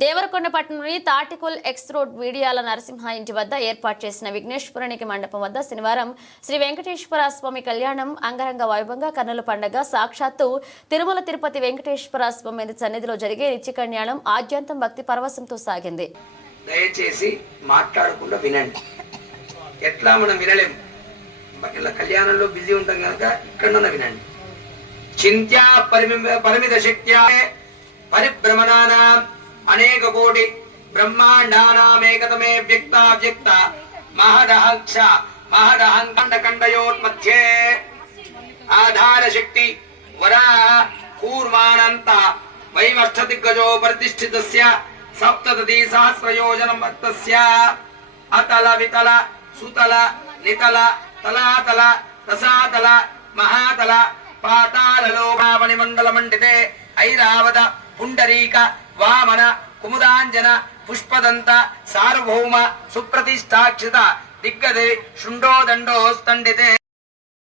దేవరకొండ పట్టణంలోని తాటికుల్ X road వీడియాల Narasimha ఇంటి వద్ద ఏర్పాటు చేసిన విఘ్నేశ్వరునికి మండపం వద్ద శనివారం శ్రీ వెంకటేశ్వర స్వామి కళ్యాణం అంగరంగ వైభవంగా కన్నుల పండుగ సాక్షాత్తు తిరుమల తిరుపతి వెంకటేశ్వర స్వామి సన్నిధిలో జరిగే నిత్య కళ్యాణం ఆద్యంతం భక్తి పరవశంతో సాగింది. దయచేసి మాట్లాడకుండా వినండి. ఎట్లా మనం వినలేము, కళ్యాణంలో బిజీ ఉంటాం కనుక ఇక్కడ వినండి. చింత్యా పరిమిత శక్త్యా పరిభ్రమణానాం అనేక కోటి బ్రహ్మాండానామేకతమే వ్యక్తావ్యక్త మహదహంక్ష మహదహంకండయోన్మధ్యే ఆధార శక్తి వరాహ కూర్మానంత వైమష్ఠదిగ్గజో ప్రతిష్ఠితస్య సప్తతి సహస్రయోజనం భక్తస్య అతల వితల సుతల నితల తలాతల రసాతల మహాతల పాతాళలోకావని మండల మండితే ఐరావత పుండరీక వామన కుముదాంజన పుష్పదంత సార్వభౌమ సుప్రతిష్టాక్షిత దిగ్గదే శుండోదండోస్తండితే